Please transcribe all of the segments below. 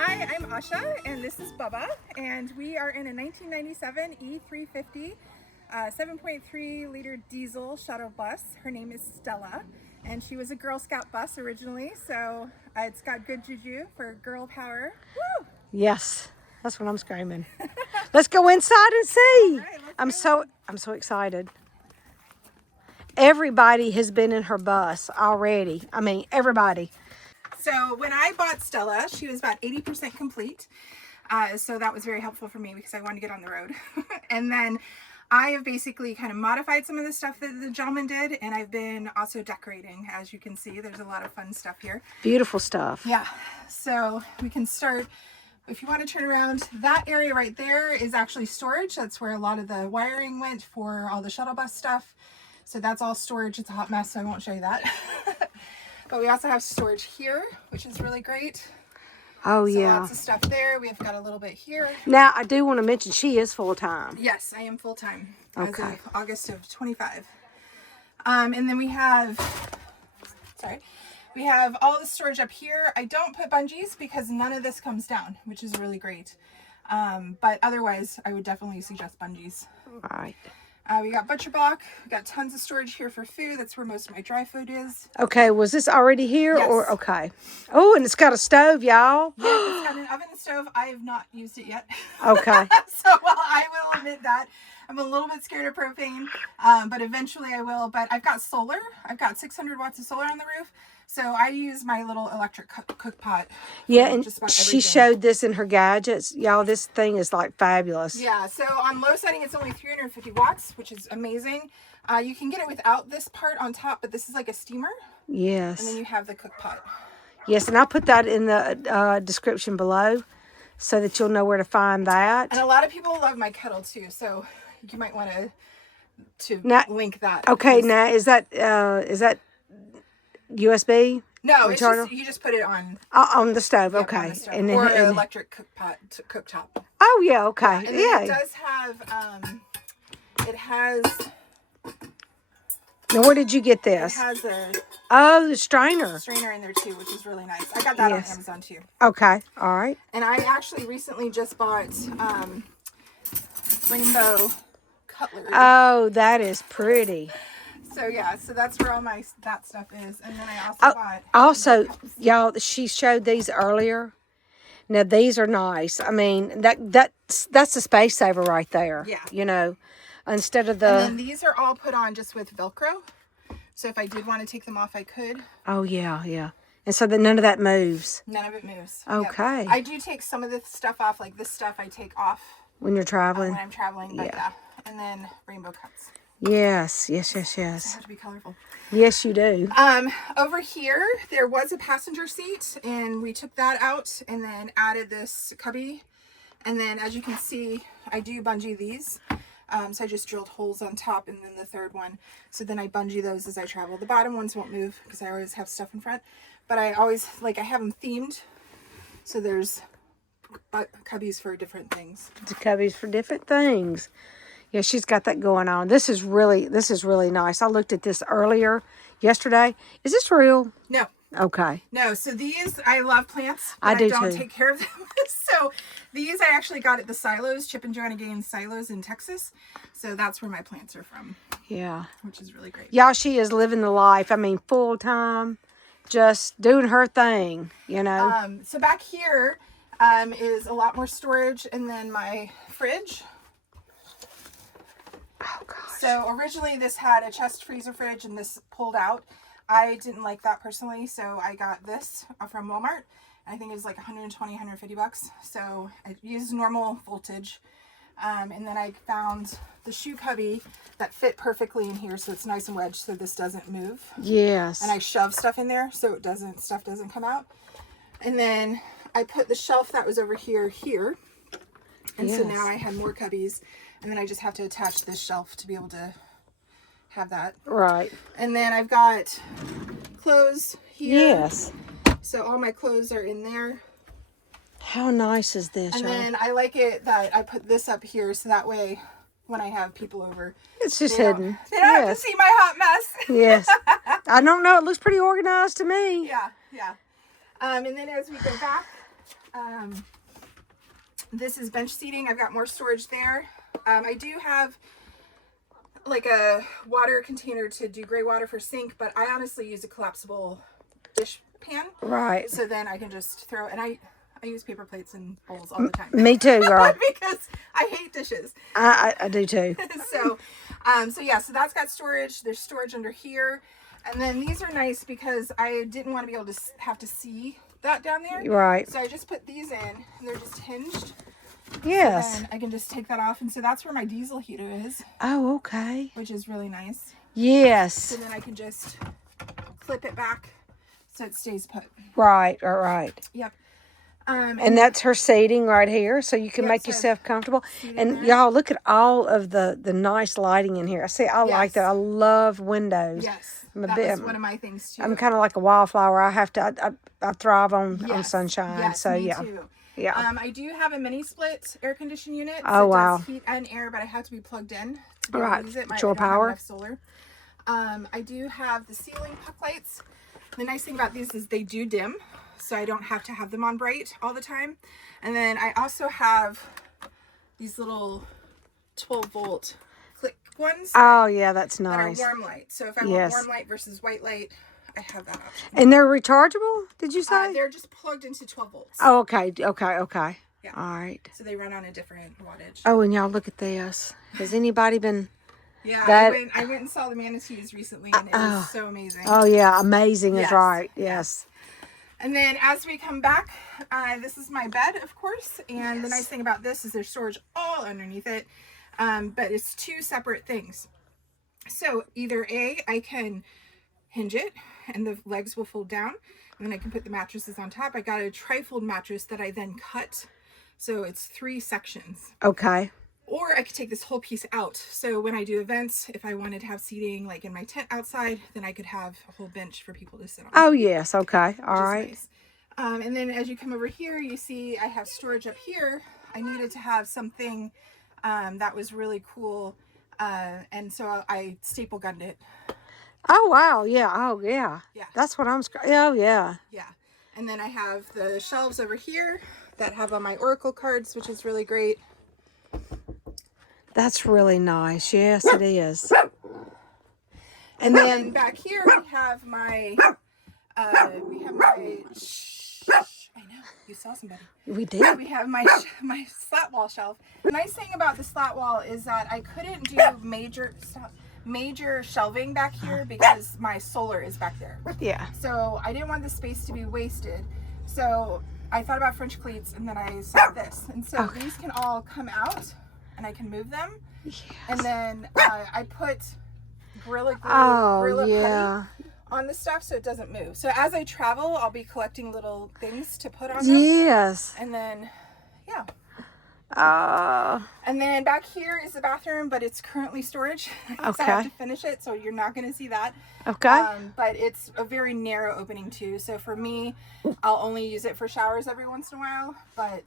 Hi, I'm Asha, and this is Bubba, and we are in a 1997 E350 7.3 liter diesel shuttle bus. Her name is Stella, and she was a Girl Scout bus originally, so it's got good juju for girl power. Woo! Yes, that's what I'm screaming. Let's go inside and see. All right, I'm so excited. Everybody has been in her bus already. I mean, everybody. So when I bought Stella, she was about 80% complete. So that was very helpful for me because I wanted to get on the road. And then I have basically kind of modified some of the stuff that the gentleman did, and I've been also decorating. As you can see, there's a lot of fun stuff here. Beautiful stuff. Yeah, so we can start. If you want to turn around, that area right there is actually storage. That's where a lot of the wiring went for all the shuttle bus stuff. So that's all storage. It's a hot mess, so I won't show you that. But we also have storage here, which is really great. Oh, so yeah. Lots of stuff there. We've got a little bit here. Now, I do want to mention she is full-time. Yes, I am full-time as Okay. of August of 25. And then we have all the storage up here. I don't put bungees because none of this comes down, which is really great. But otherwise, I would definitely suggest bungees. All right. We got butcher block. We got tons of storage here for food. That's where most of my dry food is. Okay, was this already here? Yes. Or okay. Oh, and it's got a stove, y'all. Yeah, it's got an oven and stove. I have not used it yet. Okay. So while I will admit that, I'm a little bit scared of propane, but eventually I will. But I've got solar. I've got 600 watts of solar on the roof. So I use my little electric cook pot. Yeah, and just about she everything. showed this in her gadgets. Y'all, this thing is like fabulous. Yeah, so on low setting, it's only 350 watts, which is amazing. You can get it without this part on top, but this is like a steamer. Yes. And then you have the cook pot. Yes, and I'll put that in the description below so that you'll know where to find that. And a lot of people love my kettle too, so you might want to link that. Okay, now is that USB? No, it's just, you just put it on the stove. Yep, okay, on the stove. and Or an electric cooktop. Oh yeah, okay, And then yeah. it does have it has. Now, where did you get this? It has a the strainer in there too, which is really nice. I got that on Amazon too. Okay, all right. And I actually recently just bought rainbow cutlery. Oh, that is pretty. So yeah, so that's where all that stuff is. And then I also bought. Also, y'all, she showed these earlier. Now these are nice. I mean, that's a space saver right there. Yeah. You know, instead of the. And then these are all put on just with Velcro. So if I did want to take them off, I could. Oh yeah, yeah. And so that none of that moves. None of it moves. Okay. Yep. I do take some of this stuff off, like this stuff I take off when you're traveling. when I'm traveling, but yeah. And then rainbow cuts. Yes. I have to be colorful. Yes, you do. Over here, there was a passenger seat, and we took that out and then added this cubby. And then, as you can see, I do bungee these. So I just drilled holes on top and then the third one. So then I bungee those as I travel. The bottom ones won't move because I always have stuff in front. But I always, I have them themed. So there's cubbies for different things. The cubbies for different things. Yeah, she's got that going on. This is really nice. I looked at this earlier yesterday. Is this real? No. Okay. No, so these, I love plants, but I do don't too. take care of them. So these I actually got at the silos, Chip and Joanna Gaines silos in Texas. So that's where my plants are from. Yeah. Which is really great. Y'all, she is living the life. I mean, full time, just doing her thing, you know. So back here is a lot more storage, and then my fridge. Oh, gosh. So originally this had a chest freezer fridge, and this pulled out. I didn't like that personally, so I got this from Walmart. I think it was like 120, 150 bucks. So I used normal voltage. And then I found the shoe cubby that fit perfectly in here, so it's nice and wedged so this doesn't move. Yes. And I shove stuff in there so stuff doesn't come out. And then I put the shelf that was over here. And so now I had more cubbies. And then I just have to attach this shelf to be able to have that. Right. And then I've got clothes here. Yes. So all my clothes are in there. How nice is this, And y'all? then I like it that I put this up here so that way when I have people over, It's just they hidden. They don't have to see my hot mess. Yes. I don't know. It looks pretty organized to me. Yeah. And then as we go back, This is bench seating. I've got more storage there. I do have like a water container to do gray water for sink, but I honestly use a collapsible dish pan. Right. So then I can just throw, and I use paper plates and bowls all the time. Me too, girl. Because I hate dishes. I do too. So yeah, so that's got storage. There's storage under here. And then these are nice because I didn't want to be able to have to see that down there. Right. So I just put these in, and they're just hinged. Yes. And I can just take that off. And so that's where my diesel heater is. Oh, okay. Which is really nice. Yes. So then I can just clip it back so it stays put. Right. All right. Yep. And that's her seating right here, so you can Yep, make so yourself comfortable. And there. y'all, look at all of the nice lighting in here. See, I like that. I love windows. Yes. I'm a That bit, was one of my things too. I'm kind of like a wildflower. I have to. I thrive on sunshine. Yes, so me yeah. too. Yeah. I do have a mini split air conditioning unit. Oh, wow. It does heat and air, but I have to be plugged in to be able Right. to use it. Shore power. I don't have enough solar. I do have the ceiling puck lights. The nice thing about these is they do dim, so I don't have to have them on bright all the time. And then I also have these little 12-volt click ones Oh, yeah, that's that are nice. warm light. So if I Yes. want warm light versus white light, I have that option. And they're rechargeable, did you say? They're just plugged into 12 volts. Oh, okay. Okay. Yeah. All right. So they run on a different wattage. Oh, and y'all look at this. Has anybody been... Yeah, That- I went and saw the manatees recently, and it was so amazing. Oh, yeah. Amazing is Yes, right. Yes. And then as we come back, this is my bed, of course. And the nice thing about this is there's storage all underneath it. But it's two separate things. So either I can hinge it and the legs will fold down. And then I can put the mattresses on top. I got a trifold mattress that I then cut. So it's 3 sections. Okay. Or I could take this whole piece out. So when I do events, if I wanted to have seating like in my tent outside, then I could have a whole bench for people to sit on. Oh, yes. Okay. All right. Nice. And then as you come over here, you see I have storage up here. I needed to have something that was really cool. And so I staple gunned it. Oh, wow. Yeah. Oh, yeah. Yeah. That's what I'm... Oh, yeah. Yeah. And then I have the shelves over here that have all my Oracle cards, which is really great. That's really nice. Yes, it is. And then back here we have my I know, you saw somebody. We did. We have my slat wall shelf. The nice thing about the slat wall is that I couldn't do major shelving back here because my solar is back there. Yeah. So I didn't want the space to be wasted. So I thought about French cleats, and then I saw this. And so these can all come out and I can move them. Yes. And then I put Gorilla Glue, Gorilla Putty on the stuff so it doesn't move. So as I travel, I'll be collecting little things to put on them. Yes. And then, yeah. Uh, And then back here is the bathroom, but it's currently storage. So I have to finish it, so you're not going to see that. okay. But it's a very narrow opening too. So for me, I'll only use it for showers every once in a while. But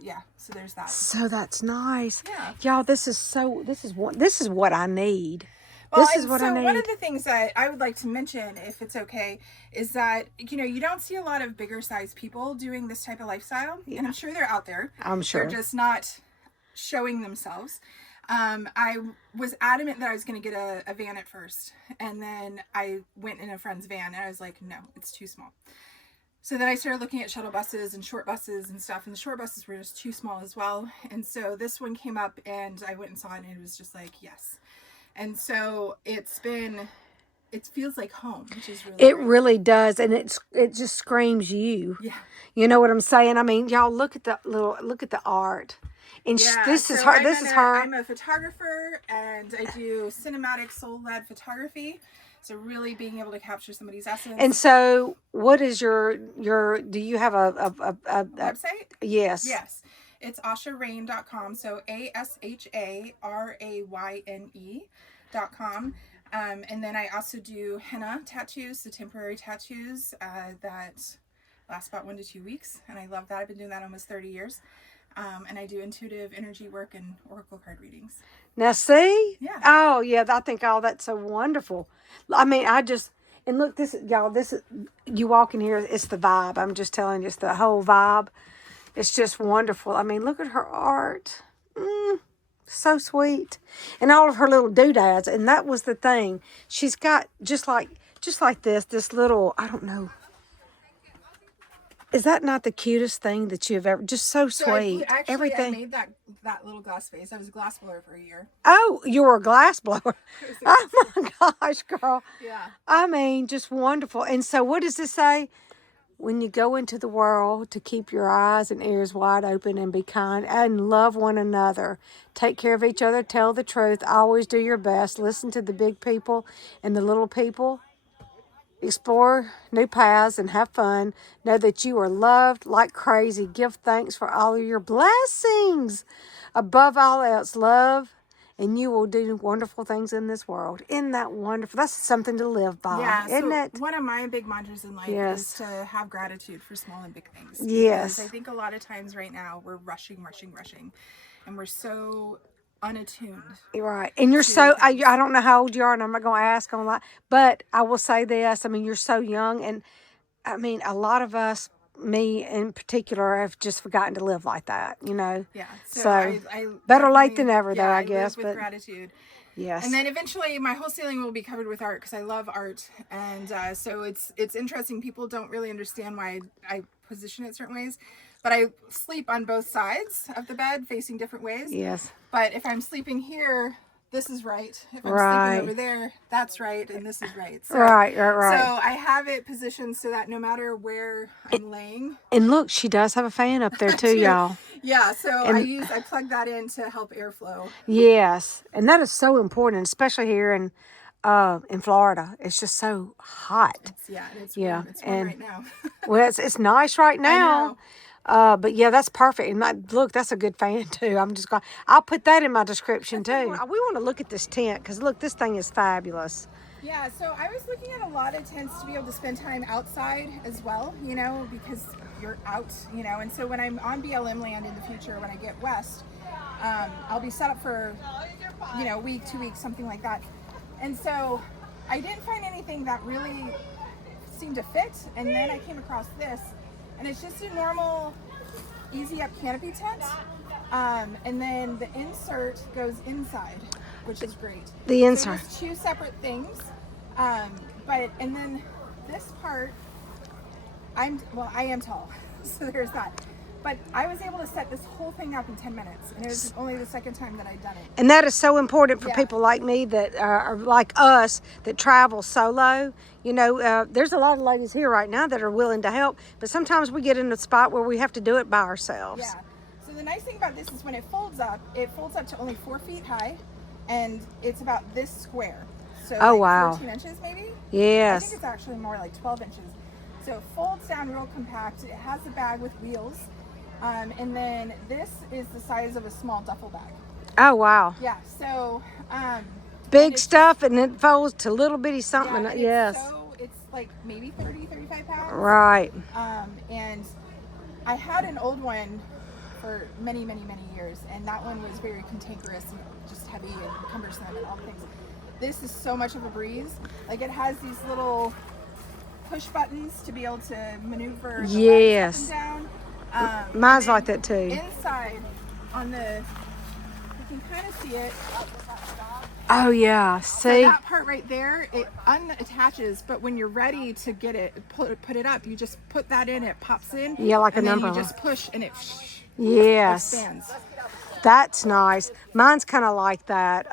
yeah, so there's that. So that's nice. Yeah. Y'all, this is what I need. Well, This is what I need. One of the things that I would like to mention, if it's okay, is that, you don't see a lot of bigger sized people doing this type of lifestyle. Yeah. And I'm sure they're out there. I'm sure. They're just not showing themselves. I was adamant that I was going to get a van at first. And then I went in a friend's van and I was like, no, it's too small. So then I started looking at shuttle buses and short buses and stuff. And the short buses were just too small as well. And so this one came up and I went and saw it and it was just like, yes. And so it feels like home, which is really It great. really does, and it just screams you. Yeah. You know what I'm saying? I mean, y'all look at the art. And this is her. This is her. I'm a photographer and I do cinematic soul-led photography. So really being able to capture somebody's essence. And so, what is your? Do you have a website? Yes. Yes. It's asharaine.com. So ASHARAYNE.com. And then I also do henna tattoos, so temporary tattoos that last about 1 to 2 weeks. And I love that. I've been doing that almost 30 years. And I do intuitive energy work and oracle card readings. Now, see? Yeah. Oh, yeah. I think all that's so wonderful. I mean, and look, y'all, this is, you walk in here, it's the vibe. I'm just telling you, it's the whole vibe. It's just wonderful. I mean, look at her art. So sweet. And all of her little doodads. And that was the thing. She's got just like this little, I don't know. Is that not the cutest thing that you've ever, just so sweet. I made that little glass vase. I was a glass blower for a year. Oh, you were a glass blower. Oh my gosh, girl. Yeah. I mean, just wonderful. And so what does this say? When you go into the world, to keep your eyes and ears wide open and be kind and love one another. Take care of each other. Tell the truth. Always do your best. Listen to the big people and the little people. Explore new paths and have fun. Know that you are loved like crazy. Give thanks for all of your blessings. Above all else, love, and you will do wonderful things in this world. Isn't that wonderful? That's something to live by, yeah, isn't so it? one of my big mantras in life Yes. is to have gratitude for small and big things. Yes. Because I think a lot of times right now we're rushing, and we're so unattuned. Right. And you're so, I don't know how old you are, and I'm not going to ask on that, but I will say this. I mean, you're so young, and I mean, a lot of us, me in particular, have just forgotten to live like that, you know? Yeah. So, I better late than never, though, I guess. Live with gratitude. Yes. And then eventually my whole ceiling will be covered with art because I love art. And so it's interesting. People don't really understand why I position it certain ways. But I sleep on both sides of the bed facing different ways. Yes. But if I'm sleeping here, this is right. If I'm Right. sleeping over there, that's right. And this is right. So, Right. So I have it positioned so that no matter where I'm laying. And look, she does have a fan up there too, y'all. Yeah, so I plug that in to help airflow. Yes, and that is so important, especially here in Florida. It's just so hot. It's warm. It's warm right now. Well, it's nice right now. But yeah, that's perfect. And look, that's a good fan too. I'll put that in my description too. We want to look at this tent because look, this thing is fabulous. Yeah, so I was looking at a lot of tents to be able to spend time outside as well, you know, because you're out, you know. And so when I'm on BLM land in the future, when I get west, I'll be set up for, you know, a week, 2 weeks, something like that. And so I didn't find anything that really seemed to fit. And then I came across this, and it's just a normal easy up canopy tent. And then the insert goes inside, which is great. The insert. So it's two separate things. And then this part, I am tall, so there's that. But I was able to set this whole thing up in 10 minutes, and it was only the second time that I'd done it. And that is so important for people like me that are like us that travel solo. You know, there's a lot of ladies here right now that are willing to help, but sometimes we get in a spot where we have to do it by ourselves. Yeah. So the nice thing about this is when it folds up to only 4 feet high, and it's about this square. So 14 inches maybe? Yes. I think it's actually more like 12 inches. So it folds down real compact. It has a bag with wheels. And then this is the size of a small duffel bag. Oh, wow. Yeah, so... big stuff, and it folds to little bitty something. Yeah, it's like maybe 30, 35 pounds. Right. And I had an old one for many, many, many years, and that one was very cantankerous and just heavy and cumbersome and all the things. This is so much of a breeze. Like, it has these little push buttons to be able to maneuver the legs up and down. Mine's like that too. Inside, you can kind of see it. Oh yeah, see? So that part right there, it unattaches, but when you're ready to get it, put it up, you just put that in, it pops in. Yeah, like an umbrella. You just push and it expands. That's nice. Mine's kind of like that.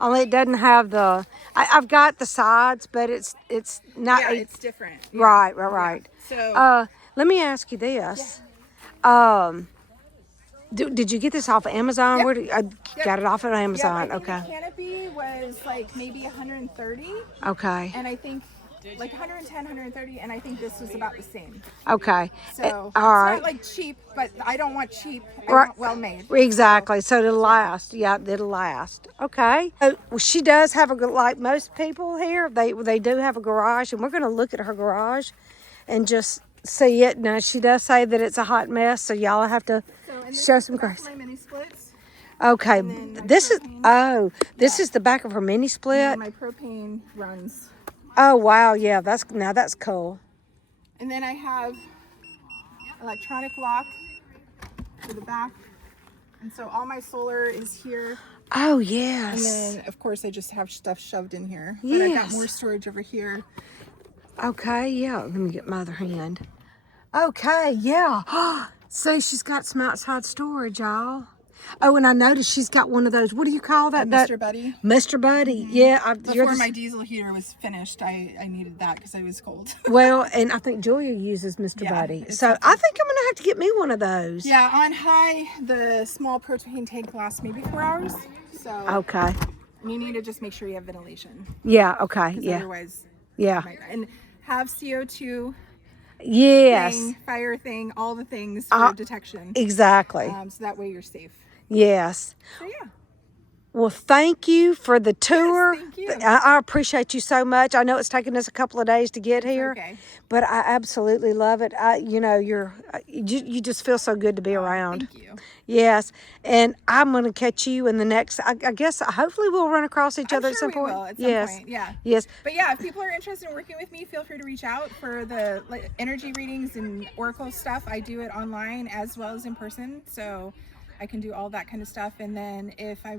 Only it doesn't have the. I've got the sides, but it's not. Yeah, it's different. Yeah. Right. Yeah. So. Let me ask you this. Did you get this off of Amazon? Yep. Where got it off of Amazon? I think the canopy was like maybe 130. Okay. And I think like 110, 130, and I think this was about the same. Okay. So all right. It's not like cheap, but I don't want cheap. I want well made. Exactly. So it'll last. Yeah, it'll last. Okay. Well, she does have like most people here. They do have a garage, and we're going to look at her garage, and just see it. Now she does say that it's a hot mess, so y'all have to show some grace. My mini splits. Okay. This is the back of her mini split. And my propane runs. Oh wow, yeah, that's cool. And then I have electronic lock for the back. And so all my solar is here. Oh, And yes. then, of course, I just have stuff shoved in here. Yes. But I got more storage over here. Okay, yeah. Let me get my other hand. Okay, yeah. See, she's got some outside storage, y'all. Oh, and I noticed she's got one of those. What do you call that? Mr. Buddy. Mr. Buddy. Yeah. Before my diesel heater was finished, I needed that because I was cold. Well, and I think Julia uses Mr. Yeah, Buddy. it's So something. I think I'm going to have to get me one of those. Yeah, on high, the small propane tank lasts maybe 4 hours. So Okay. you need to just make sure you have ventilation. Yeah, okay. 'Cause Yeah. otherwise, Yeah. and have CO2 Yes. thing, fire thing, all the things for detection. Exactly. So that way you're safe. Yes. So yeah. Well, thank you for the tour. Yes, thank you. I appreciate you so much. I know it's taken us a couple of days to get here, Okay. but I absolutely love it. You know, you just feel so good to be around. Thank you. Yes, and I'm going to catch you in the next. I guess hopefully we'll run across each other I'm at sure some point. We will at some Yes. point. Yeah. Yes. But yeah, if people are interested in working with me, feel free to reach out for the energy readings and oracle stuff. I do it online as well as in person, so I can do all that kind of stuff. And then if I,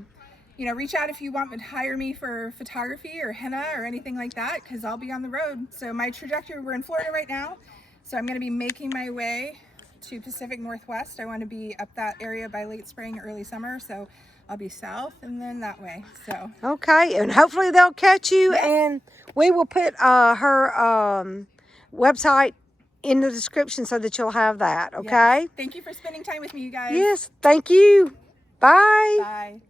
reach out if you want to hire me for photography or henna or anything like that, because I'll be on the road. So my trajectory, we're in Florida right now, so I'm going to be making my way to Pacific Northwest. I want to be up that area by late spring, early summer, so I'll be south and then that way. So Okay, and hopefully they'll catch you, and we will put her website in the description so that you'll have that. Okay. Thank you for spending time with me, you guys. Yes. Thank you. Bye. Bye.